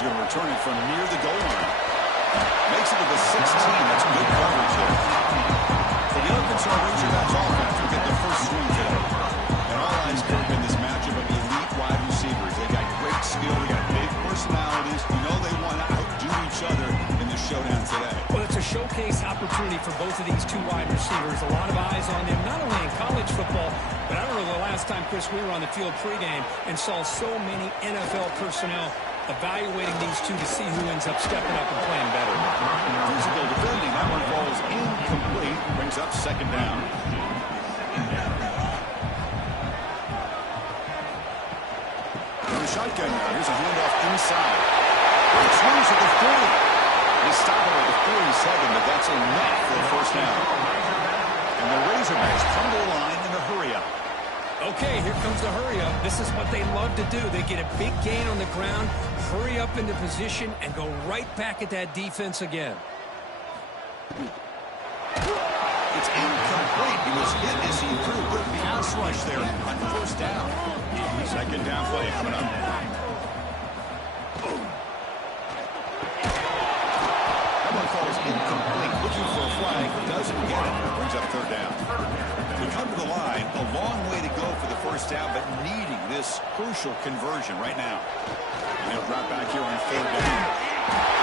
He's going to return it from near the goal line. Makes it to the 16. That's good coverage here. For the Arkansas Razorbacks offense, we get the first swing today. And all eyes Kirk in this matchup of elite wide receivers. They got great skill. They got big personalities. You know they want to outdo each other in the showdown today. Well, it's a showcase opportunity for both of these two wide receivers. A lot of eyes on them, not only in college football, but I remember the last time, Chris, we were on the field pregame and saw so many NFL personnel evaluating these two to see who ends up stepping up and playing better. Physical defending. That one falls incomplete. Brings up second down. Shotgun now. Here's a handoff inside. It's loose at the 40. They stop it at the 47, but that's enough for a first down. And the Razorbacks come to the line in the hurry-up. Okay, here comes the hurry-up. This is what they love to do. They get a big gain on the ground, hurry up into position, and go right back at that defense again. It's incomplete. He was hit as he threw. Good pass rush there on first down. Second down play coming up. That one falls incomplete. Looking for a flag. Doesn't get it. Brings up third down. We come to the line. A long way to go for the first down, but needing this crucial conversion right now. And they'll drop back here on third down.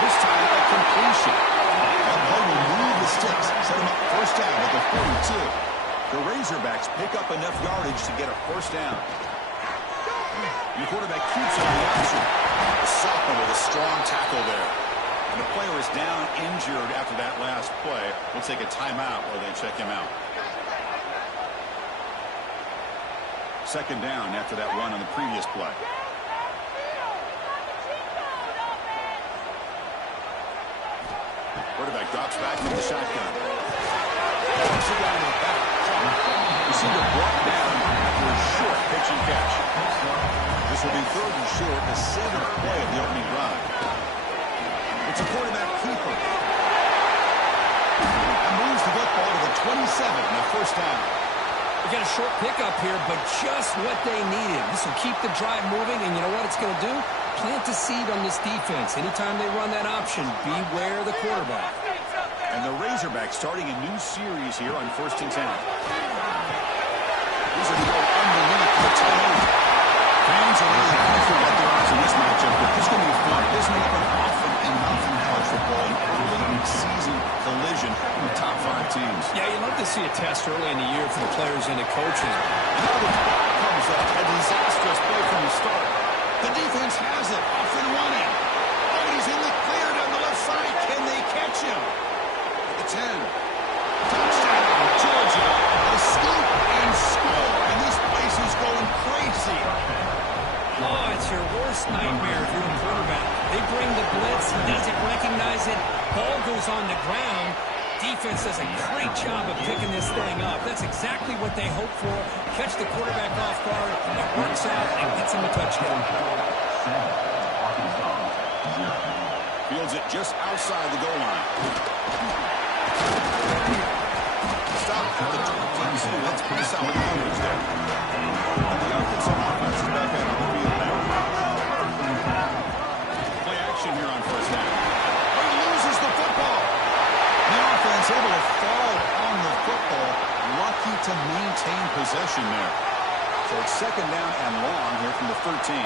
This time a completion. That play will move the sticks. Set them up first down at the 42. The Razorbacks pick up enough yardage to get a first down. And the quarterback keeps on the option. The sophomore with a strong tackle there. And the player is down injured after that last play. We'll take a timeout while they check him out. Second down after that run on the previous play. Quarterback drops back from the shotgun. Puts it down in the back. Receiver brought down after a short pitch and catch. This will be third and short, the seventh play of the opening drive. It's a quarterback keeper. And moves the football to the 27 and a first down. We got a short pickup here, but just what they needed. This will keep the drive moving, and you know what it's going to do? Plant a seed on this defense. Anytime they run that option, beware the quarterback. And the Razorbacks starting a new series here on 1st and 10. These are the underneath the tight end. Fans are really after what there is in this matchup, but this is going to be fun. It doesn't happen often enough in college football, an early season collision with top 5 teams. Yeah, you love to see a test early in the year for the players and the coaches. Now the ball comes up, a disastrous play from the start. The defense has it, off and running. Oh, he's in the clear down the left side. Can they catch him? At the 10. Touchdown, Georgia. A scoop and score, and this place is going crazy. Oh, it's your worst nightmare if you're a quarterback. They bring the blitz, he doesn't recognize it, ball goes on the ground. Defense does a great job of picking this thing up. That's exactly what they hope for. Catch the quarterback off guard, it works out, and gets him a touchdown. Fields it just outside the goal line. Stop at the 22. That's pretty solid coverage there. And the Arkansas offense is back out on the field now. Play action here on first down. He loses the football. The offense able to fall on the football. Lucky to maintain possession there. So it's second down and long here from the 13.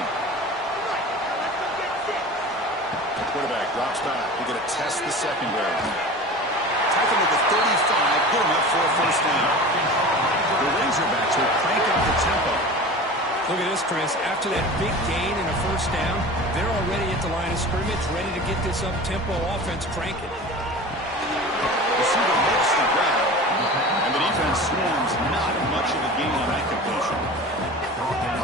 The quarterback drops back. They're going to test the secondary. Tackle at the 35. Put him up for a first down. The Razorbacks will crank up the tempo. Look at this, Chris. After that big gain and a first down, they're already at the line of scrimmage, ready to get this up-tempo offense cranking. Receiver makes the grab, and the defense swarms. Not much of a gain on that completion.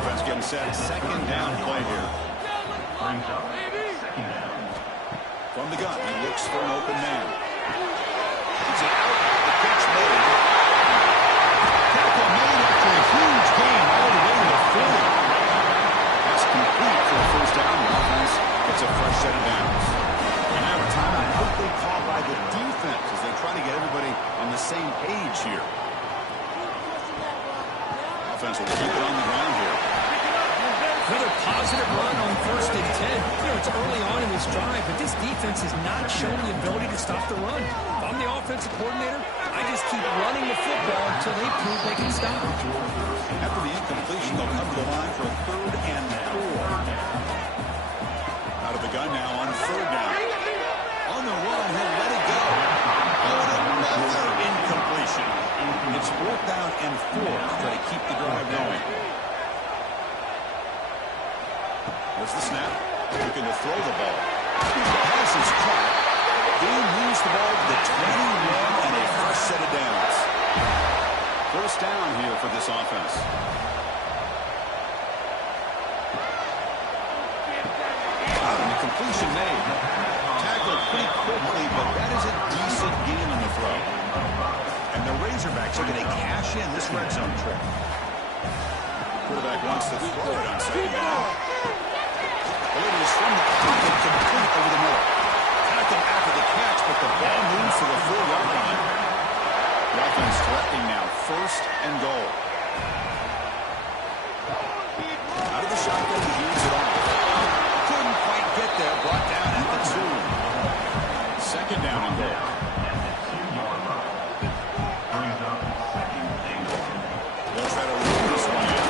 Offense getting set. Second down play here. From the gun, he looks for an open man. It's an out. The catch made. Tackle made after a huge gain all the way to the 40. That's complete for a first down. The offense gets a fresh set of downs. And now a timeout quickly called by the defense as they try to get everybody on the same page here. Offense will keep it on the ground here. Another positive run on 1st and 10. You know, it's early on in this drive, but this defense has not shown the ability to stop the run. If I'm the offensive coordinator, I just keep running the football until they prove they can stop it. After the incompletion, they'll come to the line for a 3rd and 4. Out of the gun now on 3rd down. On the run, he'll let it go. Oh, and another incompletion. It's 4th down and 4 to try to keep the drive going. There's the snap. Looking to throw the ball. The pass is caught. They lose the ball to the 21 and a first set of downs. 1st down here for this offense. And the completion made. Tackled pretty quickly, but that is a decent gain on the throw. And the Razorbacks are going to cash in this red zone trip. Quarterback wants to throw it on 2nd down. It is from the pocket, complete over the middle. Tackle after the catch, but the ball moves to the 4-yard line. The offense threatening now, 1st and goal. Out of the shotgun, he heaves it off. Couldn't quite get there, brought down at the 2. 2nd down and goal. They'll try to run this one in.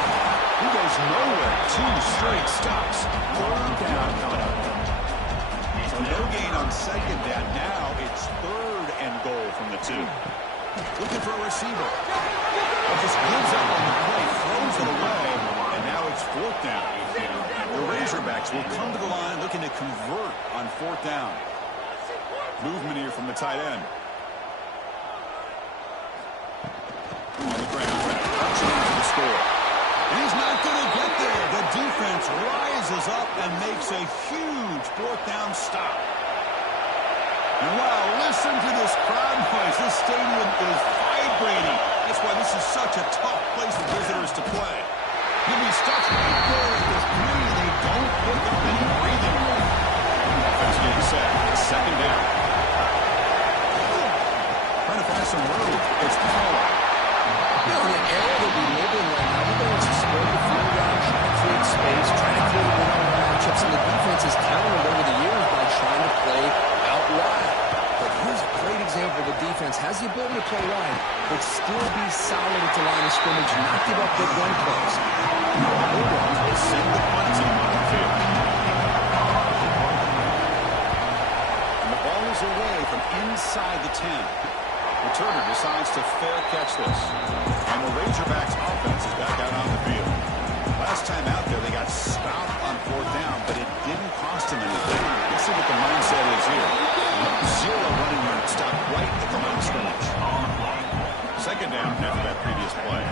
He goes nowhere. 2 straight stops. 3rd down coming up. So no gain on 2nd down. Now it's 3rd and goal from the 2. Looking for a receiver. It just gives up on the play, throws it away, and now it's 4th down. The Razorbacks will come to the line looking to convert on 4th down. Movement here from the tight end. On the ground, trying to punch it into the score. And he's not going to get there. The defense rises up and makes a huge 4th down stop. And wow, listen to this crowd noise. This stadium is vibrating. That's why this is such a tough place for visitors to play. He'll be stuck right there at this 3, and they don't pick up any breathing room. Offense getting set. It's 2nd down. Trying to find some room. It's Paul. You know, in the era that we live in right now, we're going to spread the field around, trying to create space, trying to create one-on-one matchups, and the defense has countered over the years by trying to play out wide. But here's a great example. The defense has the ability to play wide, but still be solid at the line of scrimmage, not give up big run plays. Will send the punt team on the field. And the ball is away from inside the 10. Returner decides to fair catch this. And the Razorbacks offense is back out on the field. Last time out there, they got stopped on 4th down, but it didn't cost them anything. Let's see what the mindset is here. 0 running room, stopped right at the line of scrimmage. 2nd down after that previous play.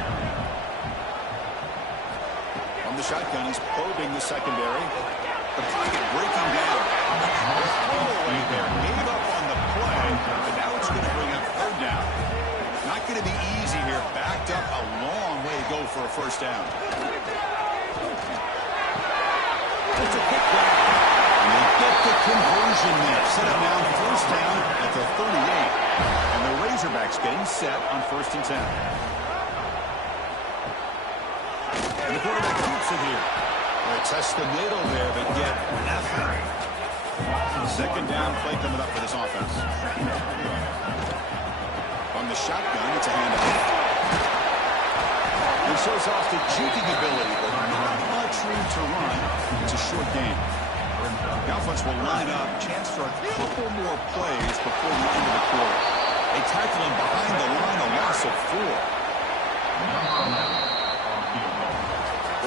From the shotgun, he's probing the secondary. The pocket breaking down. The throwaway there, gave up on the play, but now it's going to bring up 3rd down. Not going to be easy here. Backed up a long way to go for a 1st down. It's a quick grab. And they get the conversion there. Set up now 1st down at the 38. And the Razorbacks getting set on 1st and 10. And the quarterback keeps it here. They test the middle there, but get nothing. 2nd down play coming up for this offense. On the shotgun, it's a handoff. He shows off the juking ability, but not much room to run. It's a short game. The offense will line up. Chance for a couple more plays before the end of the quarter. They tackle him behind the line, a loss of 4.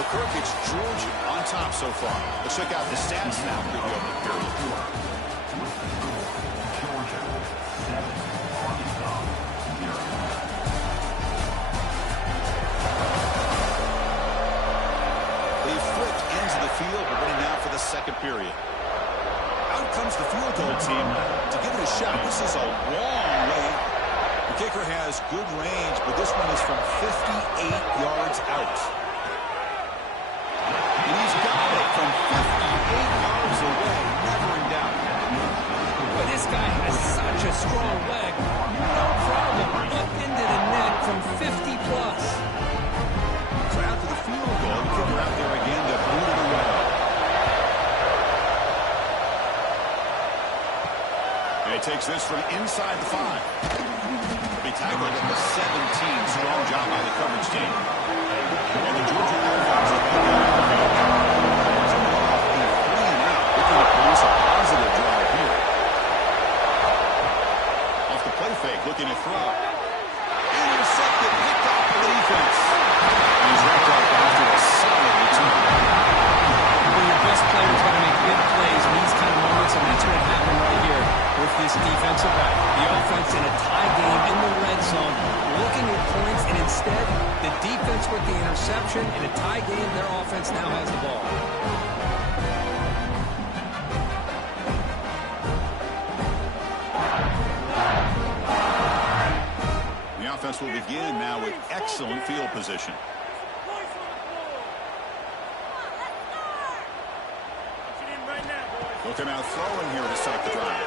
Kirk, it's Georgia on top so far. Let's check out the stats now through the opening period. They flipped ends of the field. We're ready now for the 2nd period. Out comes the field goal team to give it a shot. This is a long way. The kicker has good range, but this one is from 58 yards out. And he's got it from 58 yards away, never in doubt. But this guy has such a strong leg. No problem. Up into the net from 50 plus. So after the field goal, the kicker out there again to boot it away. takes this from inside the 5. He tackled at the 17. Strong job by the coverage team. And the Georgia offense is back out on the field. Coming off a 3-and-out, looking to produce a positive drive here. Off the play fake, looking to throw. Intercepted, picked off by the defense. And he's wrapped up after a solid return. Well, your best player is going to make big plays in these kind of moments, and that's what happened right here with this defensive back. The offense in a tie game in the red zone, looking at points, and instead, the defense with the interception. In a tie game, their offense now has the ball. The offense will begin now with excellent field position. Look him out throwing here to start the drive.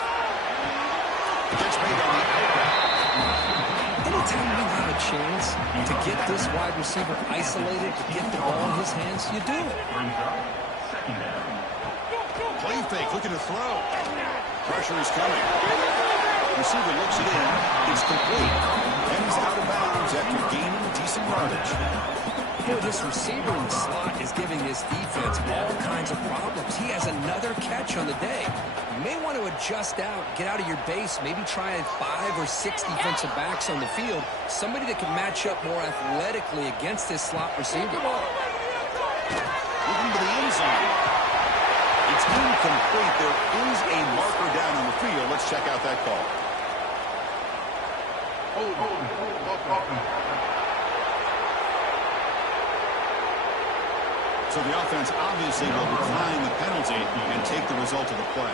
Gets made on the outback. Anytime you have a chance to get this wide receiver isolated, to get the ball in his hands, you do it. Play fake, looking to throw. Pressure is coming. Receiver looks it in. It's complete. And he's out of bounds after gaining decent yardage. Boy, this receiver in the slot is giving this defense all kinds of problems. He has another catch on the day. You may want to adjust out, get out of your base, maybe try 5 or 6 defensive backs on the field, somebody that can match up more athletically against this slot receiver. Looking to the end zone. It's incomplete. There is a marker down on the field. Let's check out that call. So the offense obviously will decline the penalty and take the result of the play.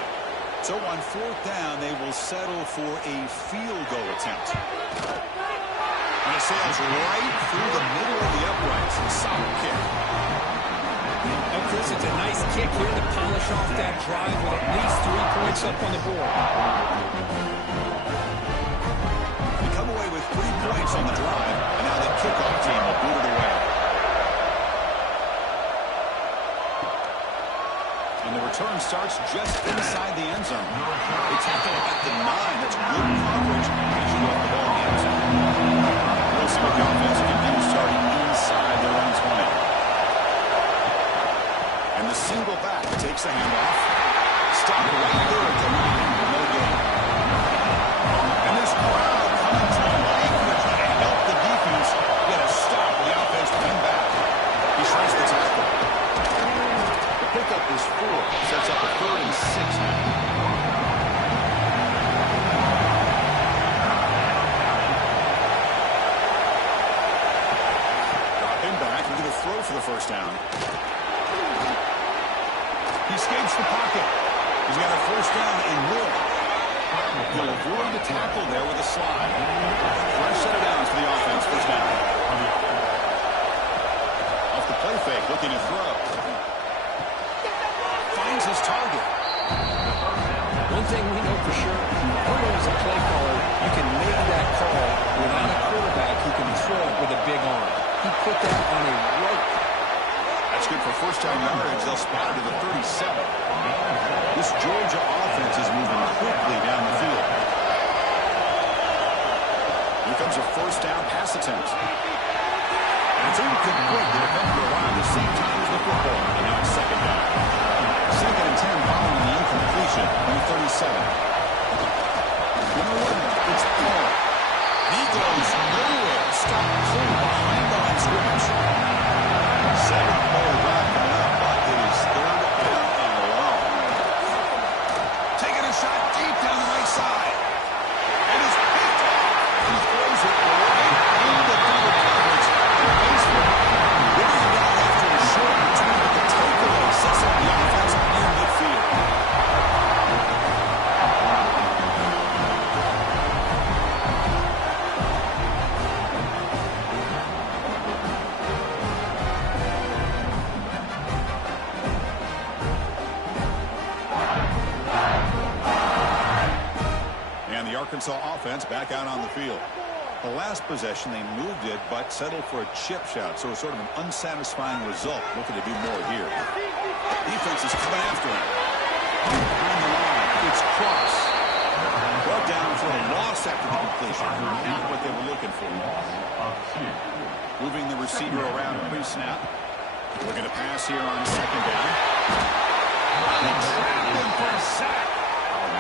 So on 4th down, they will settle for a field goal attempt. And it sails right through the middle of the uprights. Solid kick. Now, Chris, it's a nice kick here to polish off that drive with at least 3 points up on the board. They come away with 3 points on the drive, and now the kickoff team will boot it away. And the return starts just inside the end zone. They tackle at the 9. That's good coverage as you go up the ball in the end zone. We'll see what the offense can do starting inside their own 20. And the single back takes the handoff. Stop right there at the 9. No gain. And this crowd coming to life. They're trying to help the defense get a stop. The offense coming back. He shrinks the tackle. Pickup is 4. Sets up a 3rd and 6 now. Drop him back and get a throw for the first down. He escapes the pocket. He's got a first down in will. He'll avoid the tackle there with a slide. Fresh set of downs for the offense. First down. Off the play fake, looking to throw. Finds his target. One thing we know for sure, as a play caller, you can make that call without a quarterback who can throw it with a big arm. He put that on a rope. That's good for first down yardage. They'll spot it to the 37. This Georgia offense is moving quickly down the field. Here comes a first down pass attempt. And it's incomplete. The defender arrived at the same time as the football. And now it's second down. 2nd and 10 following the incompletion on the 37. You know what? It's Paul. He goes nowhere. Stop cold behind the line scrimmage. 7th ball drive coming up, but it is 3rd down and long. Taking a shot deep down the right side. And it's picked off. He throws it right into double coverage. Baseball. Winning it out after a short return, but the takeaway sets up the offense in midfield. Arkansas offense back out on the field. The last possession, they moved it, but settled for a chip shot, so it's sort of an unsatisfying result. Looking to do more here. Defense is coming after him. Behind the line, it's Cross. Brought down for a loss after the completion. Not what they were looking for. Moving the receiver around pre-snap. Looking to pass here on second down. For a sack.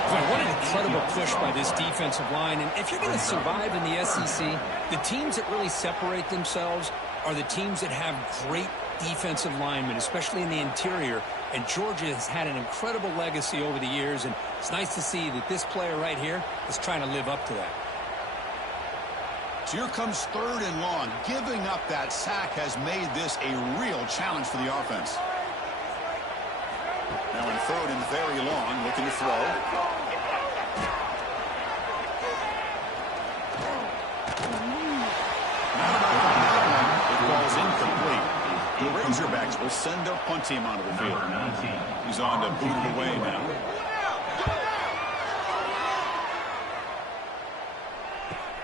Boy, what an incredible push by this defensive line. And if you're going to survive in the SEC, the teams that really separate themselves are the teams that have great defensive linemen, especially in the interior. And Georgia has had an incredible legacy over the years, and it's nice to see that this player right here is trying to live up to that. So here comes third and long. Giving up that sack has made this a real challenge for the offense. Now in third and very long, looking to throw. Not enough on that one. It falls incomplete. The Razorbacks will send their punt team onto the field. He's on to boot it away now.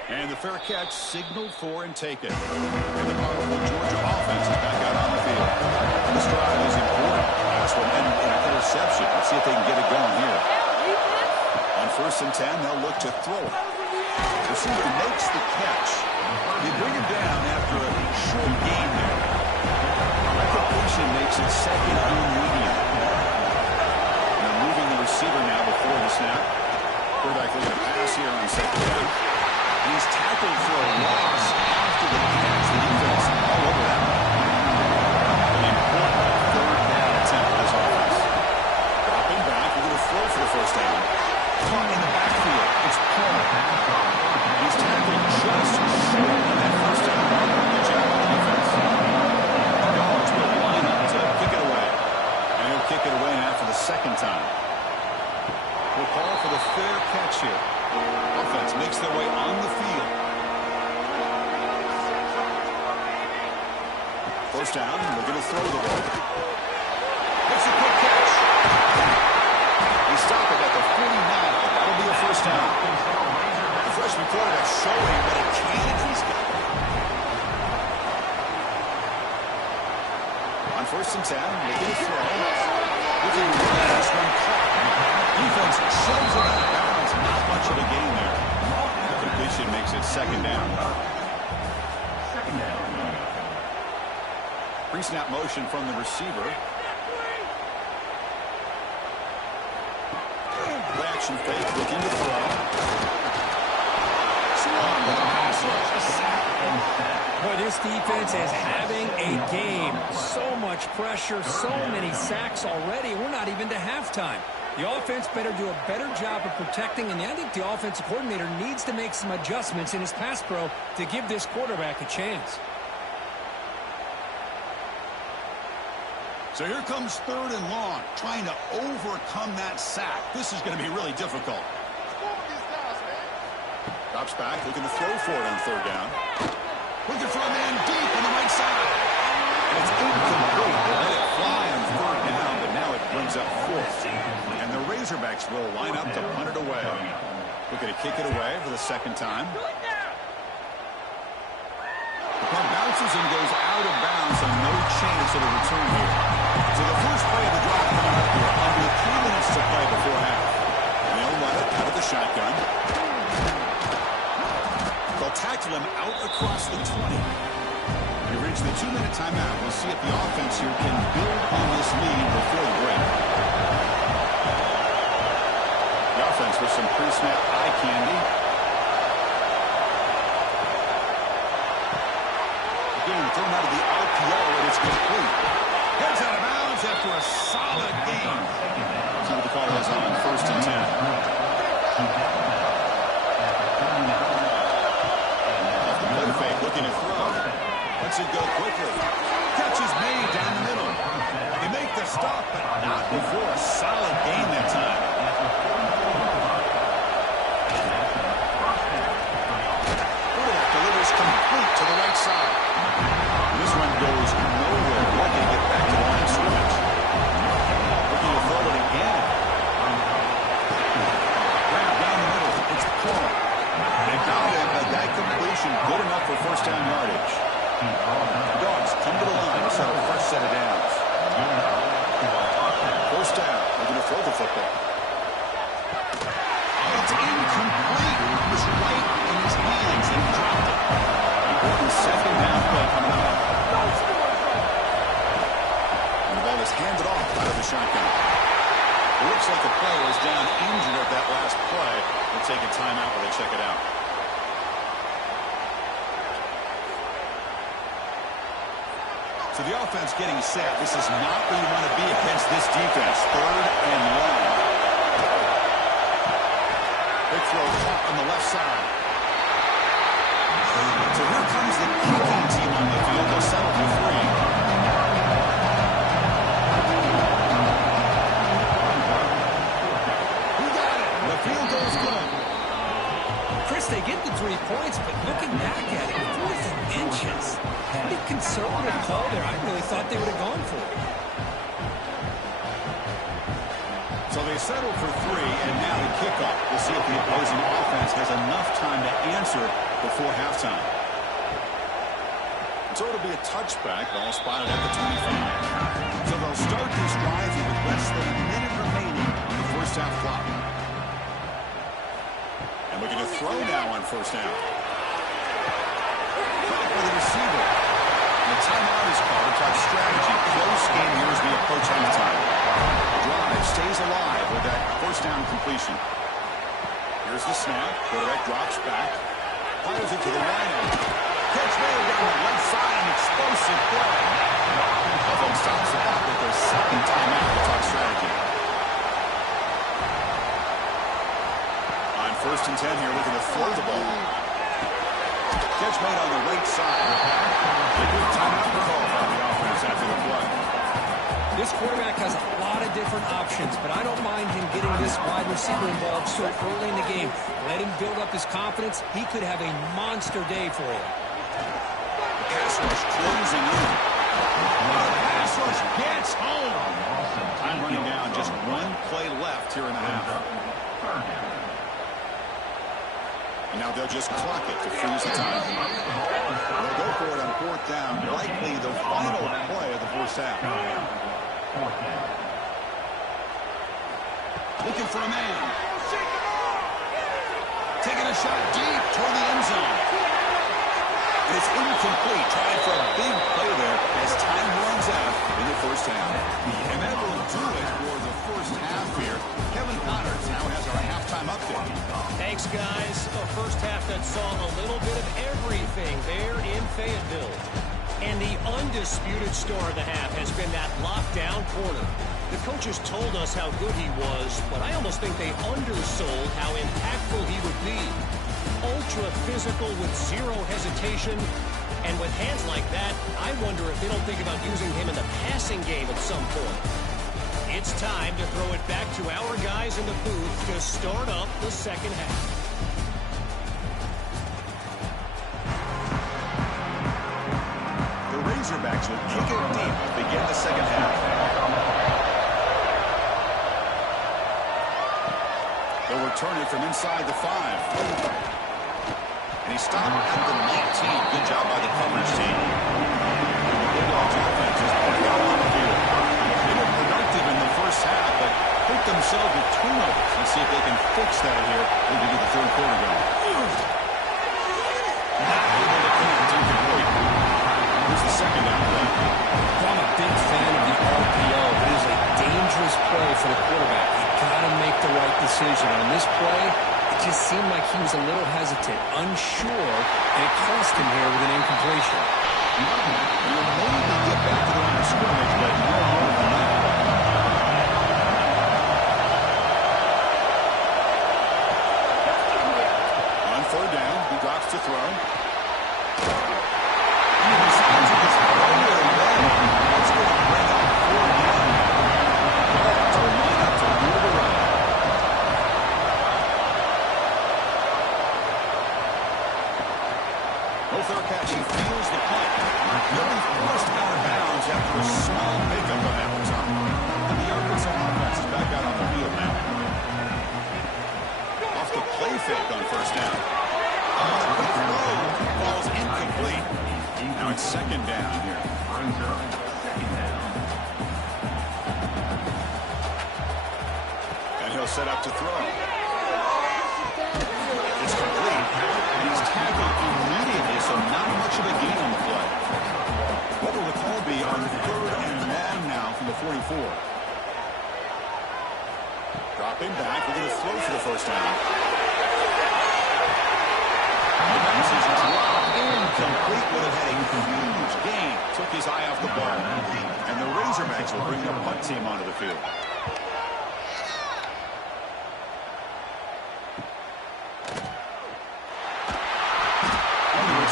And the fair catch signaled for and taken. And the powerful Georgia offense is back out on the field. This drive is important. This will end in an interception. Let's see if they can get it going here. On 1st and 10, they'll look to throw it. The receiver makes the catch. They bring him down after a short gain there. The completion makes it second and medium. They're moving the receiver now before the snap. Quarterback looking to pass here on second down. He's tackled for a loss after the catch. The defense all over that one. An important third down attempt for this offense. Dropping back, we're going to throw for the first down. Caught in the backfield. It's Paul. He's tackled just short of that first down. Good job on the defense. Dogs will line up to kick it away. And he'll kick it away now for the second time. We'll call for the fair catch here. Offense makes their way on the field. First down, we're going to throw the ball. Makes a quick catch. We stop it at the 49. That'll be a first down. The freshman quarterback showing what a cannon he's got. On 1st and 10, looking to throw. Looking to pass when caught. Defense shoves it out of bounds. Not much of a gain there. The completion makes it second down. Pre-snap motion from the receiver. Play action fake, looking to throw. Swung with a pass. Boy, this defense is having a game. So much pressure, so many sacks already. We're not even to halftime. The offense better do a better job of protecting, and I think the offensive coordinator needs to make some adjustments in his pass pro to give this quarterback a chance. So here comes third and long, trying to overcome that sack. This is going to be really difficult. Drops back, looking to throw for it on third down. Looking for a man deep on the right side. And it's incomplete. They let it fly on third down, but now it brings up fourth. And the Razorbacks will line up to punt it away. Looking to kick it away for the second time. The punt bounces and goes out of bounds, so no chance of a return here. So the first play of the drive coming up here, under 3 minutes to play before half. And they'll run it out of the shotgun. They'll tackle him out across the 20. We reach the 2-minute timeout. We'll see if the offense here can build on this lead before the break. The offense with some pre-snap eye candy. Again, thrown out of the RPO, and it's complete. Heads out of bounds after a solid game. See what the call is on 1st and 10. Off the play fake, looking to throw. Lets it go quickly. Catch is made down the middle. was handed off out of the shotgun. It looks like the player is down injured at that last play. They'll take a timeout while they check it out. So the offense getting set. This is not where you want to be against this defense. 3rd and long. Big throw caught on the left side. So here comes the kicking team on the field. They'll settle for 3. Field goal is good. Chris, they get the 3 points, but looking back at it, 4th inches. Pretty conservative call there. I really thought they would have gone for it. So they settle for 3, and now the kickoff. We'll see if the opposing offense has enough time to answer before halftime. So it'll be a touchback, ball spotted at the 25. So they'll start this drive with less than a minute remaining on the first half clock. And we're going to throw now on first down. Caught by the receiver. And the timeout is called. To talk strategy. Close game here as we approach halftime. Drive stays alive with that first down completion. Here's the snap. Quarterback drops back. Fires it to the wideout. Catch made down the left side. An explosive play. Buffalo stops it out with their second timeout to talk strategy. First and 10 here, looking to throw the ball. Catch made on the right side. A good timeout call by the offense after the play. This quarterback has a lot of different options, but I don't mind him getting this wide receiver involved so early in the game. Let him build up his confidence. He could have a monster day for you. The pass rush closing in. The pass rush gets home. Time running down, just 1 play left here in the half. And now they'll just clock it to freeze the time. They'll go for it on 4th down, likely the final play of the first half. Looking for a man. Taking a shot deep toward the end zone. And it's incomplete. Trying for a big play there as time runs out in the first half. And that will do it for the first half here. Kevin Connors now has our halftime update. Thanks, guys. A first half that saw a little bit of everything there in Fayetteville. And the undisputed star of the half has been that lockdown corner. The coaches told us how good he was, but I almost think they undersold how impactful he would be. Ultra physical with zero hesitation. And with hands like that, I wonder if they don't think about using him in the passing game at some point. It's time to throw it back to our guys in the booth to start up the second half. The Razorbacks will kick it deep to begin the second half. They'll return it from inside the 5. And he stopped at the 19. Good job by the coverage team. The Bulldogs offense is putting out on the field. They were productive in the first half, but hurt themselves with turnovers. Let's see if they can fix that here as we get the third quarter going. Here's the second down play. I'm a big fan of the RPO. It is a dangerous play for the quarterback. You got to make the right decision. On this play, it just seemed like he was a little hesitant, unsure, and it cost him here with an incompletion. You may get back to the line of scrimmage, but no more than that. On 3rd down, he drops to throw. He responds to this play really well. It's going to bring up 4th down. To line up to move the run. Both are catching, feels the punt. They'll be forced out of bounds after a small pickup on that return. And the Arkansas offense is back out on the field now. Off the play fake on 1st down. The throw falls incomplete. Now it's 2nd down here. And he'll set up to throw. It's complete. And he's tackled immediately, so not much of a gain on the play. What will the call be on 3rd and long now from the the 44. Dropping back. We're going to throw for the first down. The pass is dropped incomplete. Would have had a huge gain. Took his eye off the ball. And the Razorbacks will bring their punt team onto the field.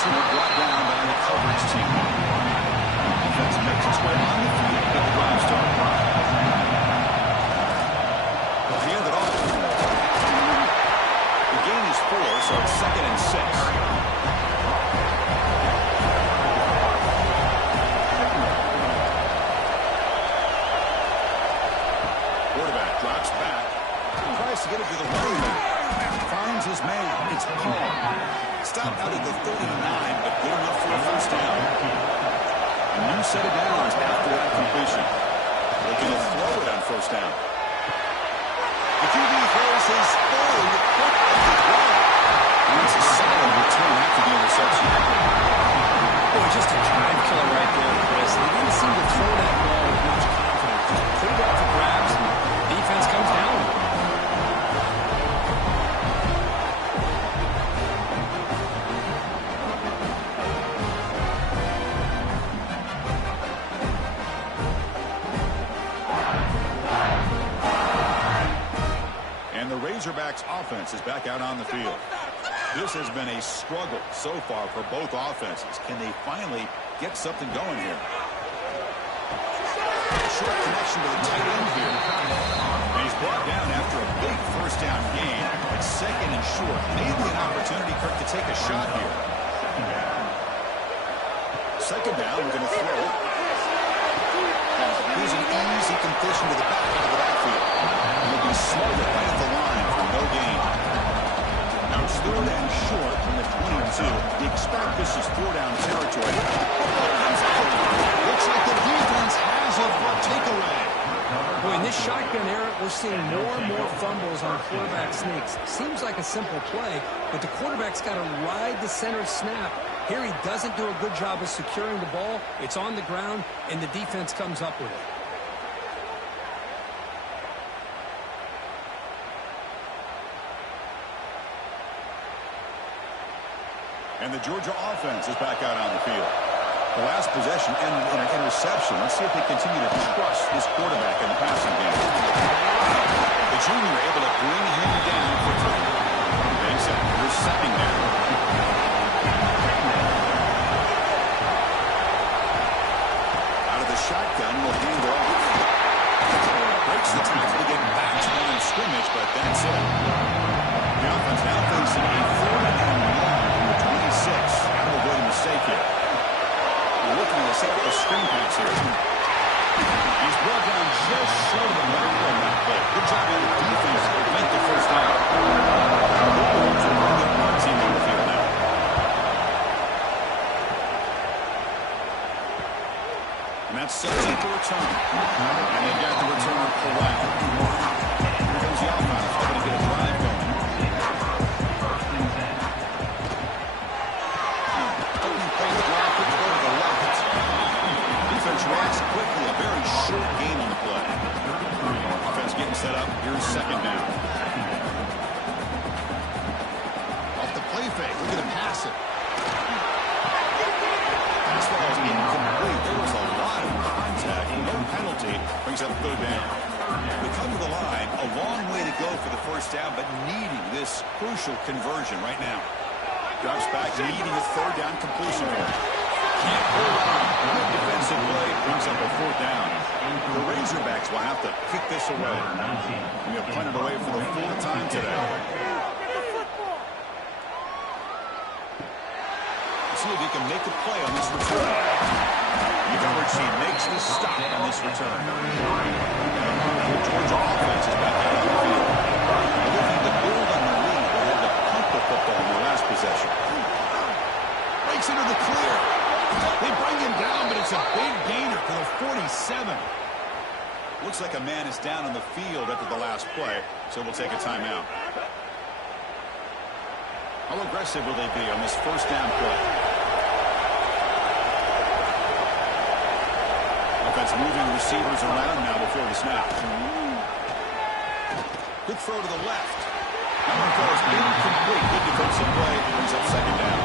Brought down by the coverage team. Offense makes its way on the field, but the drive started. Well, hand it off. The gain is 4, so it's 2nd and 6. Quarterback drops back. Tries to get it to the running back. Finds his man. It's Paul. Stopped out at the 39, but good enough for a first down. A new set of downs after that completion. Looking to throw it on first down. The QB throws his forward quick as it goes. And it's a solid return after the interception. Boy, just a drive killer right there, Chris. They didn't seem to throw that ball with much confidence. Just put it out for grabs, and the defense comes down. Razorbacks offense is back out on the field. This has been a struggle so far for both offenses. Can they finally get something going here? Short connection to the tight end here. And he's brought down after a big first down gain. It's 2nd and short. Maybe an opportunity, Kirk, to take a shot here. 2nd down, we're going to throw it. Here's an easy completion to the back end of the backfield. He'll be smothered right at the line for no gain. Now it's 3rd and short from the 22. You expect this is 4-down territory. Looks like the defense has a takeaway. Boy, in this shotgun era, we're seeing more and more fumbles on quarterback sneaks. Seems like a simple play, but the quarterback's got to ride the center snap. Here he doesn't do a good job of securing the ball. It's on the ground, and the defense comes up with it. And the Georgia offense is back out on the field. The last possession ended in an interception. Let's see if they continue to trust this quarterback in the passing game. The junior able to bring him down quickly. Makes it your 2nd down. Out of the shotgun, will hand it off. Breaks the tackle to get back to the line of scrimmage, but that's it. The offense now facing a 4th and 1 from the 26. Got to avoid a mistake here. We're looking to set up a screen pass here. He's brought down just short of the mark on that play. Good job on the defense to prevent the first down. The Bulls will bring their punt team on the field now. And that's set up the return. And they've got the returner corral. Here comes the offense. Hoping to get a drive going. Defense reacts quickly. A very short gain on the play. Offense getting set up. Here's 2nd down. Off the play fake. Look at him pass it. Pass ball is incomplete. There was a lot of contact. No penalty. Brings up 3rd down. We come to the line. A long way to go for the first down, but needing this crucial conversion right now. Drops back, needing a 3rd down completion here. Can't hold on. Good defensive play brings up a 4th down. The Razorbacks will have to kick this away. We have punted away for the 4th time today. See if he can make a play on this return. The coverage team makes the stop on this return. The Georgia offense is back out on the field. They're looking to build on the lead. They had to punt the football in their last possession. Breaks into the clear. They bring him down, but it's a big gainer to the 47. Looks like a man is down on the field after the last play, so we'll take a timeout. How aggressive will they be on this first down play? Offense moving receivers around, snap. Good throw to the left. That one goes incomplete. Good defensive play. Brings up second down.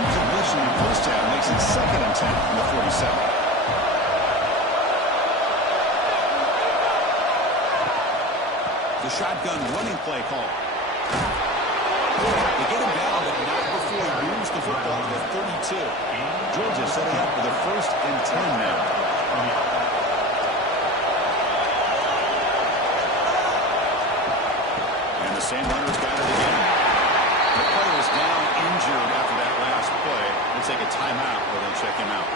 Incompletion in the first half makes it 2nd and 10 from the 47. The shotgun running play call. They get him down, but not before he moves the football to the 32. Georgia setting up for the 1st and 10 now. And the same runner's got it again. The player is down injured after that last play. They'll take a timeout or they'll check him out.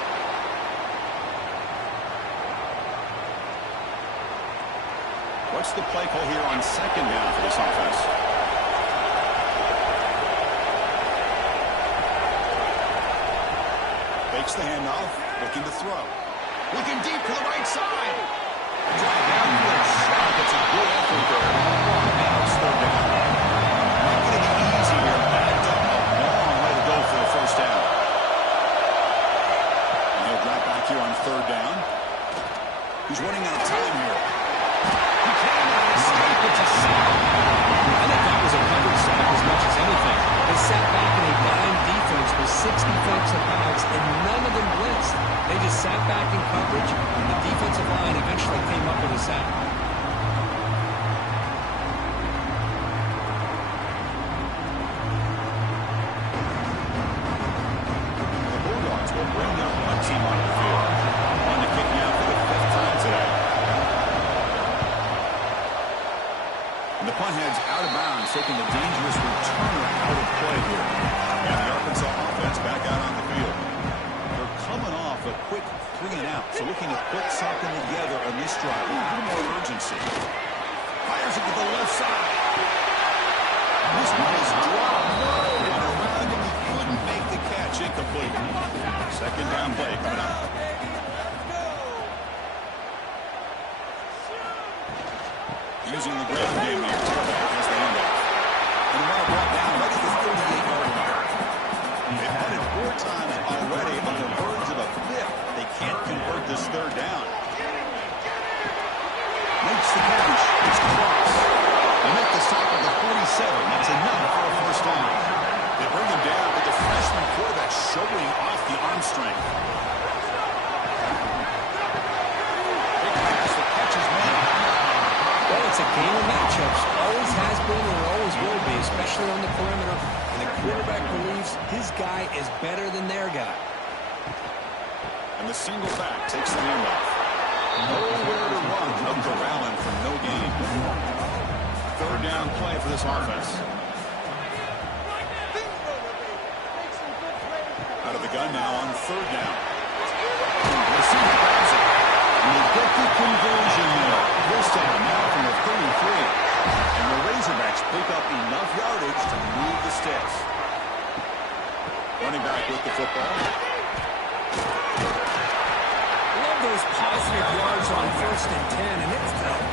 What's the play call here on 2nd down for this offense? Fakes the handoff, looking to throw. Looking deep to the right side. Drive down for a shot. That's a good effort there. Now it's 3rd down. Not going to be easy here. Backed up a long way to go for the 1st down. And he'll drop back here on 3rd down. He's running out of time here. He cannot escape. It's a sack. I think that was a coverage sack as much as anything. They sat back in a dime defense with 6 defensive backs, and none of them blitzed. They just sat back in coverage, and the defensive line eventually came up with a sack. The Bulldogs will bring their punt team onto the field. On the kick now for the 5th time today. And the punt heads out of bounds, taking the dangerous returner out of play here. And the Arkansas offense back out on the field. They're coming off a quick 3-and-out, so looking to put something together on this drive. A little more urgency. Fires it to the left side. This one is dropped low and around him. He couldn't make the catch. Incomplete. 2nd down play coming up. Using the ground game here. As the handoff. And the runner brought down right at the 38-yard mark. They've had it 4 times already on the verge of a 5th. They can't convert this 3rd down. Makes the catch. It's cross. They make the stop at the 47. That's enough for a 1st down. They bring him down with the freshman quarterback showing off the arm strength. Big pass that catches man. Well, it's a game of matchups. Always has been and always will be, especially on the perimeter. And the quarterback believes his guy is better than their guy. And the single back takes the handoff. Nowhere to run. No corralling for no gain. 3rd down play for this offense. Out of the gun now on 3rd down. Receiver grabs it. And they get the conversion there. 1st down now from the 33. And the Razorbacks pick up enough yardage to move the sticks. Running back with the football. Love those positive yards on 1st and 10, and it's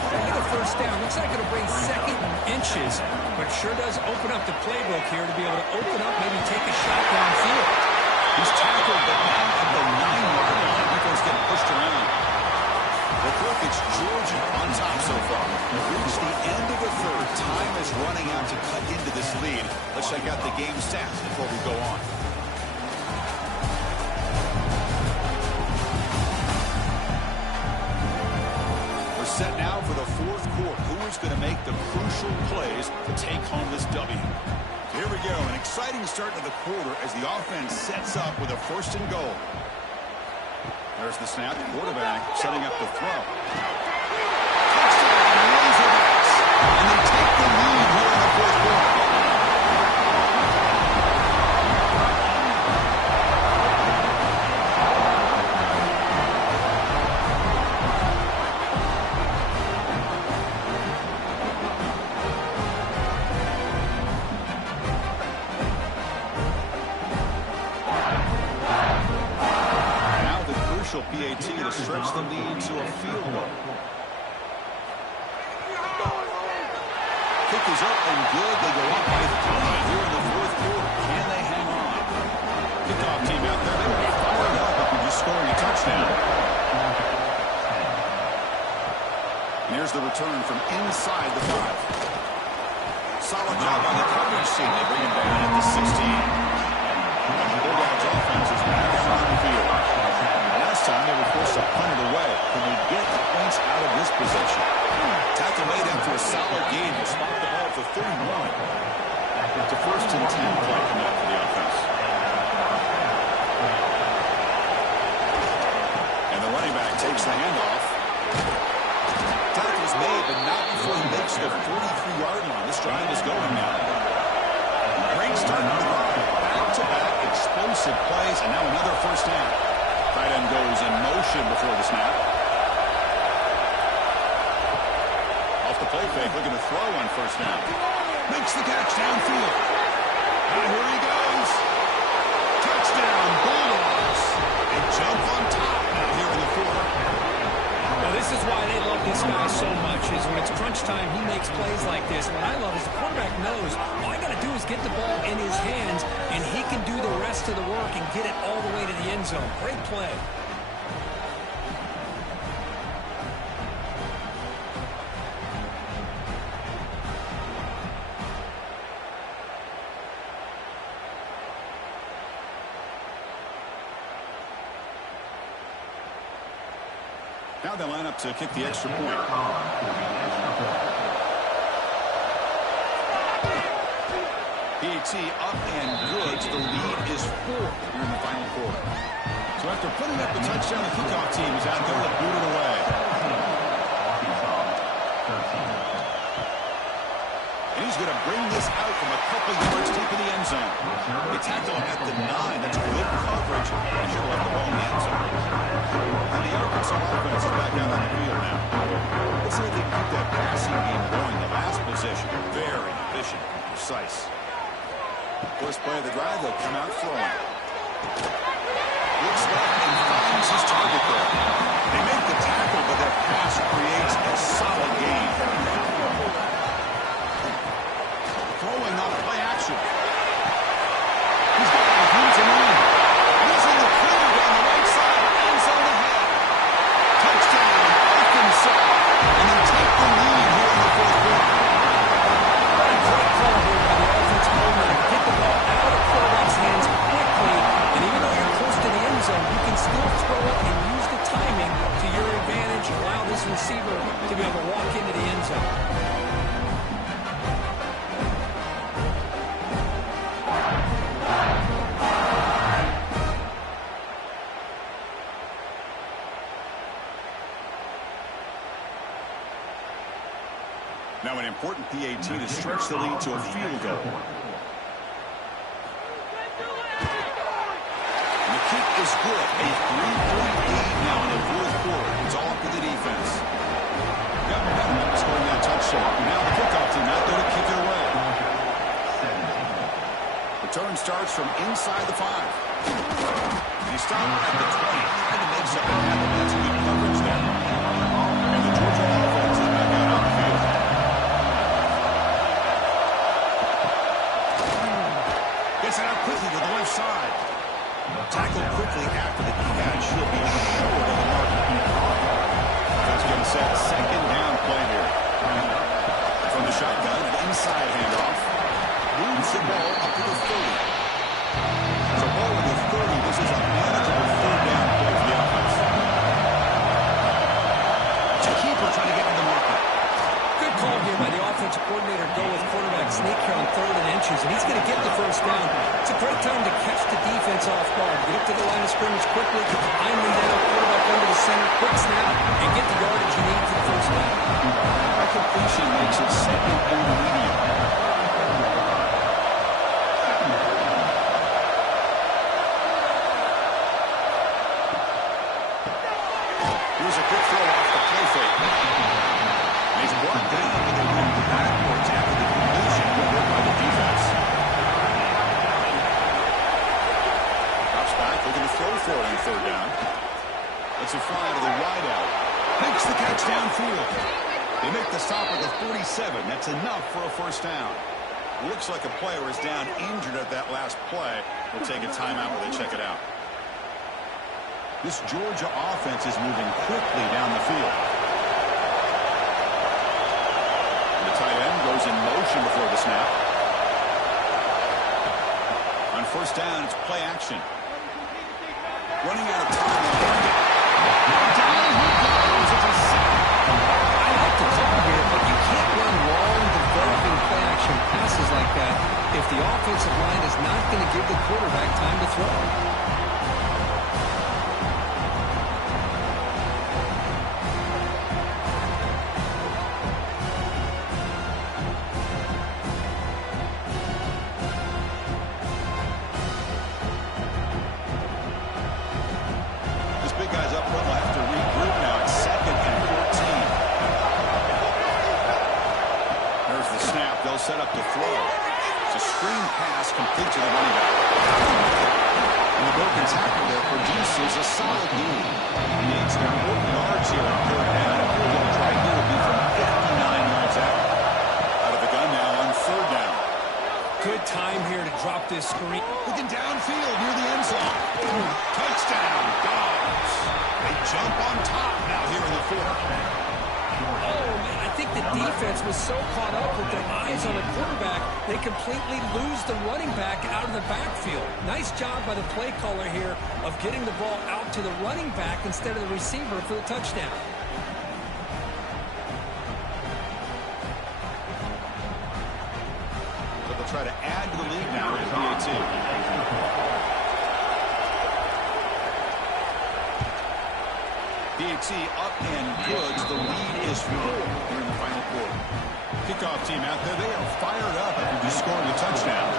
look at the 1st down. Looks like it'll bring 2nd and inches, but sure does open up the playbook here to be able to open up, maybe take a shot downfield. He's tackled, but now at the 9-yard line. Defense getting pushed around. Well, look, it's Georgia on top so far. We've reached the end of the 3rd. Time is running out to cut into this lead. Let's check out the game stats before we go on. We're set now for the 4th quarter. Who is going to make the crucial plays to take home this W? Here we go. An exciting start to the quarter as the offense sets up with a 1st and goal. There's the snap. Quarterback setting up the throw. Touchdown, Razorbacks. And they take the lead here in the 4th quarter. PAT to stretch the lead to a field goal. Kick is up and good. They go up by 3 here in the 4th quarter. Can they hang on? Kickoff team out there. They were fired up after just scoring a touchdown. Here's the return from inside the 5. Solid job on the coverage scene. They bring him down at the 16. And the Bulldogs offense is back out on the field. Last time they were forced to punt it away. Can they get the points out of this possession? Tackle made after a solid gain. Will spot the ball for 31. It's a 1st and 10 play coming up for the offense. And the running back takes the handoff. Tackle's made, but not before he makes the 43-yard line. This drive is going now. Great start to the drive. Back-to-back explosive plays, and now another 1st down. Tight end goes in motion before the snap. Off the play fake, looking to throw on 1st down. Makes the catch downfield. And here he goes. Touchdown, Bulldogs. They jump on top now here in the 4th. Now, this is why they love this guy so much, is when it's crunch time, he makes plays like this. What I love is the quarterback knows all I got to do is get the ball in his hands, and he can do the rest of the work and get it all the way to the end zone. Great play. Now they line up to kick the extra point. PAT up and good. The lead is 4 here in the final quarter. So after putting up the touchdown, the kickoff team is out there to boot it away. And he's going to bring this out from a couple yards deep in the end zone. They tackle him at the 9. That's good coverage. And he'll have the ball in the end zone. And the Arkansas offense is back out on the field now. Let's see if they keep that passing game going. The last possession, very efficient and precise. First play of the drive, they'll come out throwing. Looks left and finds his target there. They make the tackle, but that pass creates a solid gain. Throwing on play action. He's got the hands in line. Losing the clear down the right side. End zone ahead. Touchdown, Arkansas. And they take the lead here in the 4th quarter. Great call here by the offensive coordinator. Get the ball out of the quarterback's hands quickly, and even though you're close to the end zone, you can still throw it and use the timing to your advantage. Allow this receiver to be able to walk into the end zone. Now an important PAT to stretch the lead to a field goal. And the kick is good. A 3-point lead now in the 4th quarter. It's all up to the defense. Got momentum scoring that touchdown. Now the kickoff team out there to kick it away. Return starts from inside the 5. He stopped at the 20. Tried to make something happen. That's good coverage there. And the Georgia offense is back out on the field. Gets it out quickly to the left side. Tackled quickly after the catch. He'll be short of the mark. That's going to set a 2nd down play here. From the shotgun, the inside handoff. Moves the ball up to the 30. So ball with the 30. This is a manageable 3rd down play for the offense. It's a keeper trying to get in the market. Good call here by the offensive coordinator. Go with quarterback sneak here on 3rd and inches, and he's going to get the 1st down. It's a great time to catch the defense off guard. Get up to the line of scrimmage quickly, get the lineman down, quarterback under the center, quick snap, and get the yardage you need for the 1st down. That completion makes it 2nd and medium. Here's a quick throw off the play fake. He's brought down with a run backwards after the completion. Good work by the defense. Drops back, looking to throw for it on 3rd down. That's a fly to the wide out. Makes the catch downfield. They make the stop at the 47. That's enough for a 1st down. Looks like a player is down injured at that last play. We'll take a timeout while they check it out. This Georgia offense is moving quickly down the field. first down. It's play action. Running out of time. Down he goes. It's a sack. I like the call here, but you can't run long, developing play action passes like that if the offensive line is not going to give the quarterback time to throw. Set up to throw. It's a screen pass complete to the running back. And the broken tackle there produces a solid gain. He needs their 4 yards here on third down. A field goal try here would be from 59 yards out. Out of the gun now on third down. Good time here to drop this screen. Looking downfield near the end zone. Touchdown, Dogs. They jump on top now here in the fourth. Oh, man, I think the defense was so caught up with their eyes on the quarterback, they completely lose the running back out of the backfield. Nice job by the play caller here of getting the ball out to the running back instead of the receiver for the touchdown. So they'll try to add to the lead now in PAT. PAT up and good. The lead is 4 here in the final quarter. Kickoff team out there. They are fired up after just scoring a touchdown.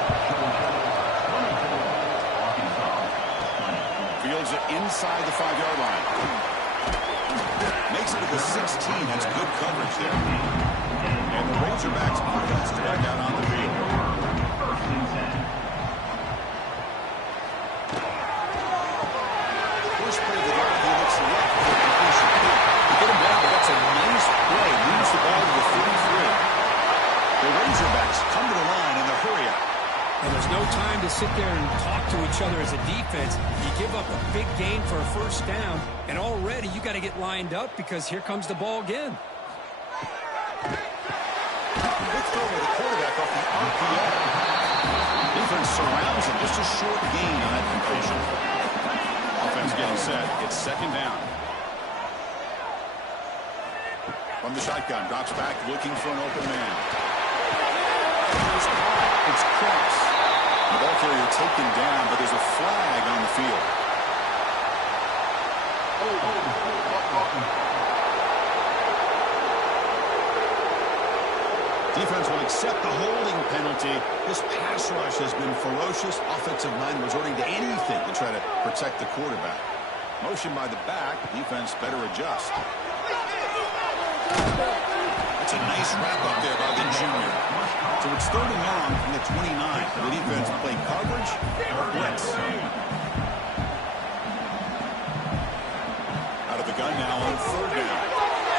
Fields it inside the 5-yard line. Makes it to the 16. That's good coverage there. And the Razorbacks offense back out on the field. First play of the drive, he looks left for completion. To get him down, but that's a nice play. Moves the ball to the 33. The Razorbacks come to the line in the hurry up. And there's no time to sit there and talk to each other as a defense. You give up a big gain for a first down, and already you got to get lined up because here comes the ball again. Good throw to the quarterback off the RPO. Defense surrounds him. Just a short gain on that completion. Offense getting set. It's second down. From the shotgun, drops back, looking for an open man. It's Cross. The ball carrier taken down, but there's a flag on the field. Defense will accept the holding penalty. This pass rush has been ferocious. Offensive line resorting to anything to try to protect the quarterback. Motion by the back. Defense better adjust. That's a nice wrap up there by the junior. So it's 3rd and long from the 29. The defense play coverage or blitz. Out of the gun now on 3rd down.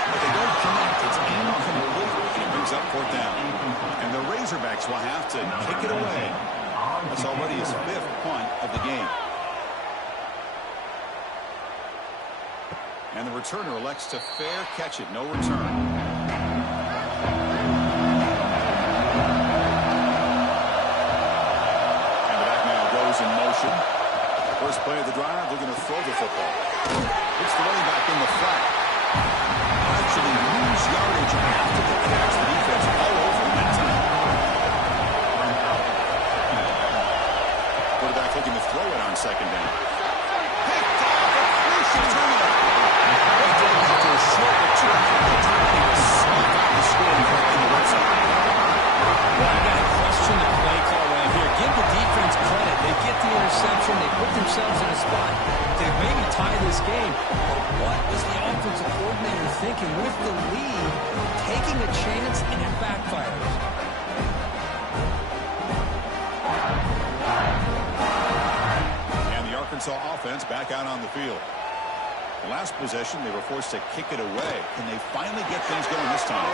But they don't connect. It's incomplete. And it brings up 4th down. And the Razorbacks will have to kick it away. That's already his 5th punt of the game. And the returner elects to fair catch it. No return. In motion. First play of the drive, they're going to throw the football. It's the running back in the flat. Actually lose yardage after the catch. The defense all over him that time. Quarterback looking to throw it on second down. Picked off a crucial turnover. After a short return from the time, he was snuffed out the scoring play in the red zone. Well, I got to question the play call right here. Give the defense credit. They get the interception. They put themselves in a spot to maybe tie this game. But what was the offensive coordinator thinking with the lead, taking a chance, and it backfired? And the Arkansas offense back out on the field. The last possession, they were forced to kick it away. Can they finally get things going this time?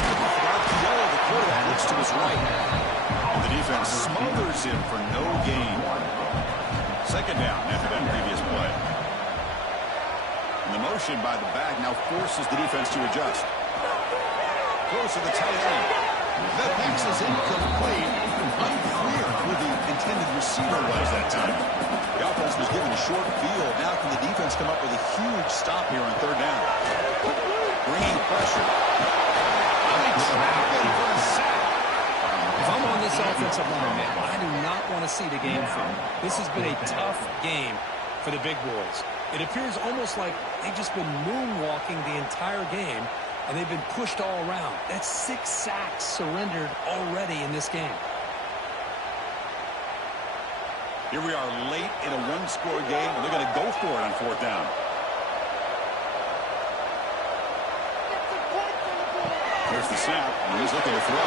The quarterback looks to his right. And the defense smothers him for no gain. Second down after that previous play. And the motion by the back now forces the defense to adjust. Close to the tight end. The pass is incomplete. Unclear who the intended receiver was that time. The offense was given a short field. Now can the defense come up with a huge stop here on third down? Bringing pressure. Traffic for a sack. If I'm on this offensive line, man, I do not want to see the game film. This has been a tough game for the big boys. It appears almost like they've just been moonwalking the entire game, and they've been pushed all around. That's 6 sacks surrendered already in this game. Here we are late in a one-score game, and they're going to go for it on fourth down. There's the snap, and he's looking to throw.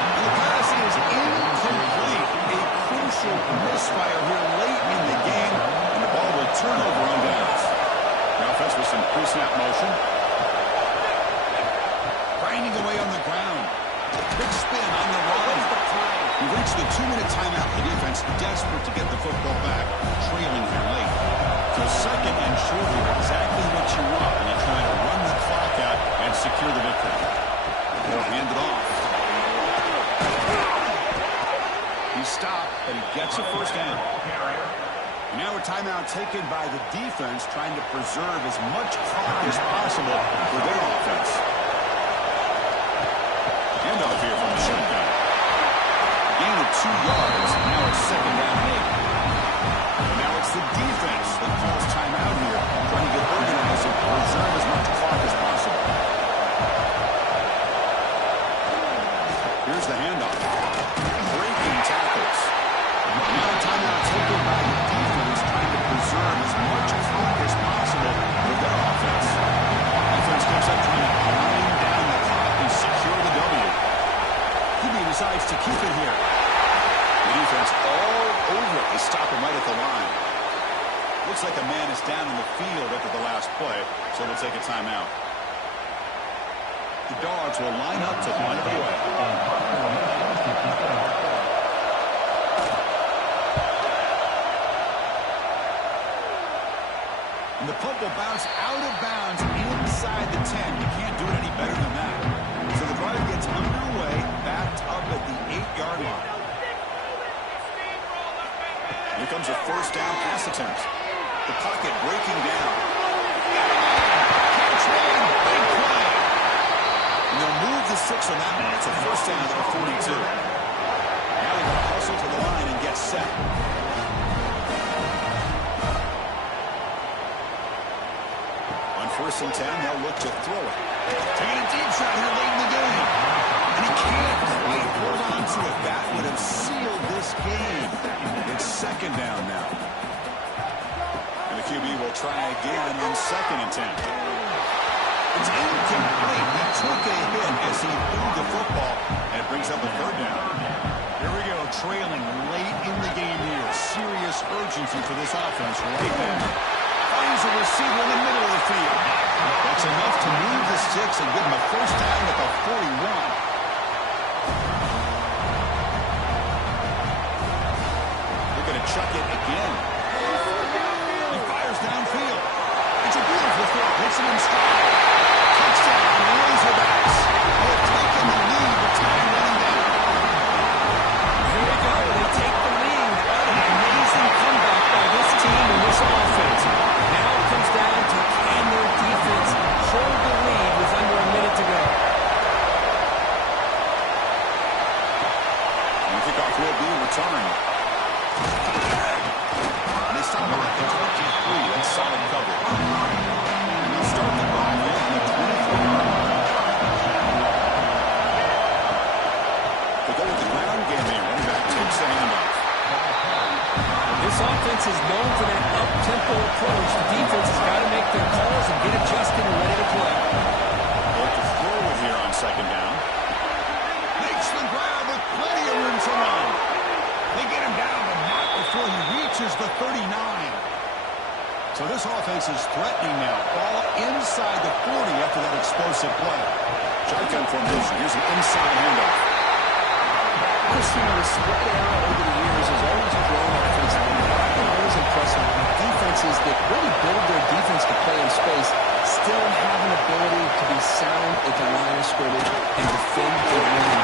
And the pass is incomplete. A crucial misfire here late in the game, and the ball will turn over on downs. The offense with some pre-snap motion. Grinding away on the ground. Big spin on the run. We've reached the 2-minute timeout. The defense desperate to get the football back, trailing here late. So second and short here, exactly what you want when you try to run the clock out and secure the victory. They'll hand it off. He stopped, but he gets a first down. Now a timeout taken by the defense, trying to preserve as much clock as possible for their offense. Handoff here from the shotgun. Gain of 2 yards. Now it's second down and 8. And now it's the defense that calls timeout here, trying to get organized and preserve as much clock as possible. Here's the handoff. Breaking tackles. Now a timeout taken by the defense, trying to preserve as much clock as possible for their offense. Defense comes up trying to grind down the clock and secure the W. QB decides to keep it here. The defense all over it. They stop him right at the line. Looks like a man is down in the field after the last play, so they'll take a timeout. The Dogs will line up to punt it away. And the punt will bounce out of bounds inside the 10. You can't do it any better than that. So the drive gets underway, backed up at the 8-yard line. Here comes a first down pass attempt. The pocket breaking down. Catch made, big play. And they'll move the 6 on that one. It's a first down at the 42. Now they're going to hustle to the line and get set. On 1st and 10, they'll look to throw it. Taking a deep shot here late in the game. And he can't quite hold on to it. That would have sealed this game. It's second down now. And the QB will try again on 2nd and 10. It's incomplete. He took a hit as he threw the football, and it brings up a 3rd down. Here we go, trailing late in the game here. Serious urgency for this offense right now. Finds a receiver in the middle of the field. That's enough to move the sticks and give him a first down at the 41. Chuck it again. He fires downfield. It's a beautiful throw. Hits him in stride. Touchdown, Razorbacks. They've taken the lead with time running down. Here we go. They take the lead. What an amazing comeback by this team and this offense. Now it comes down to can their defense hold the lead with under a minute to go. And the kickoff will be returned. And they stop him at the 23. That's solid coverage. And they'll start the drive in the 24. They go with the ground game here. Running back takes the handoff. This offense is known for that up-tempo approach. The defense has got to make their calls and get adjusted and ready to play. They'll have to throw it here on 2nd down. Makes the grab with plenty of room to run. They get him down, but not before he reaches the 39. So this offense is threatening now. Ball inside the 40 after that explosive play. Shotgun formation. Here's an inside handoff. I've seen the spread era over the years has always grown offensively. I've been always impressed with defenses that really build their defense to play in space, still have an ability to be sound at the line of scrimmage and defend the winning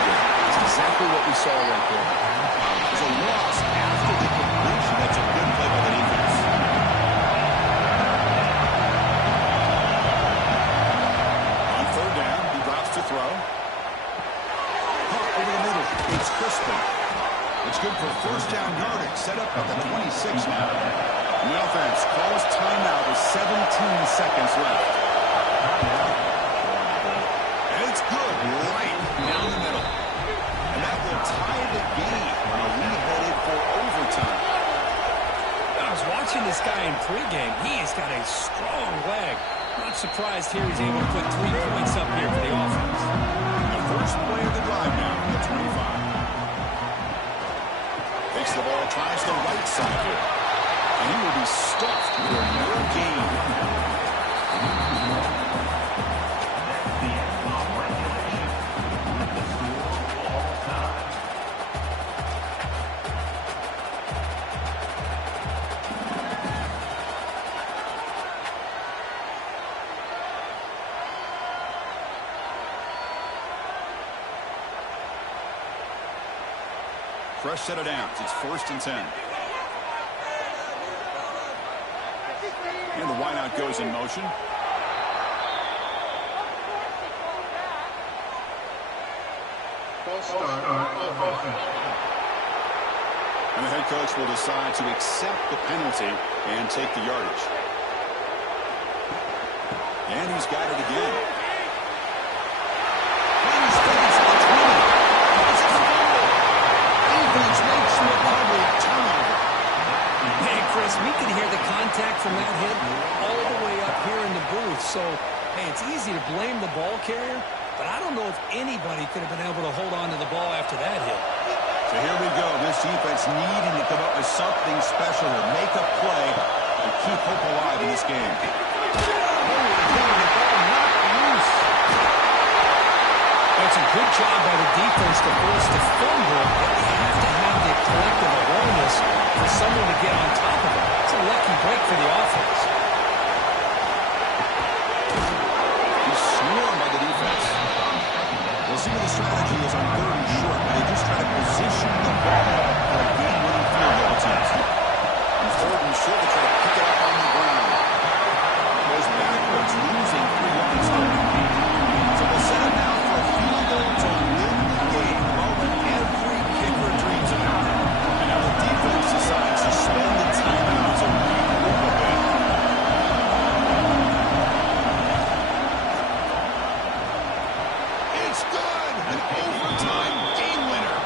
Caught over the middle. It's Crispin. It's good for first down yardage. Set up at the 26 now. And the offense calls timeout with 17 seconds left. And it's good right down the middle. And that will tie the game. We headed for overtime. I was watching this guy in pregame. He has got a strong leg. Not surprised here he's able to put 3 points up here for the offense. The first play of the drive now from the 25. Takes the ball, tries the right side here. And he will be stuffed for no gain. Fresh set of downs. It's 1st and 10. And the wideout goes in motion. And the head coach will decide to accept the penalty and take the yardage. And he's got it again. Hey, Chris, we can hear the contact from that hit all the way up here in the booth. So, hey, it's easy to blame the ball carrier, but I don't know if anybody could have been able to hold on to the ball after that hit. So here we go. This defense needing to come up with something special to make a play and keep hope alive in this game. That's a good job by the defense to force the fumble, but you have to have the collective awareness for someone to get on top of it. It's a lucky break for the offense. He's swarmed by the defense. We'll see what the strategy is on 3rd and short. They just try to position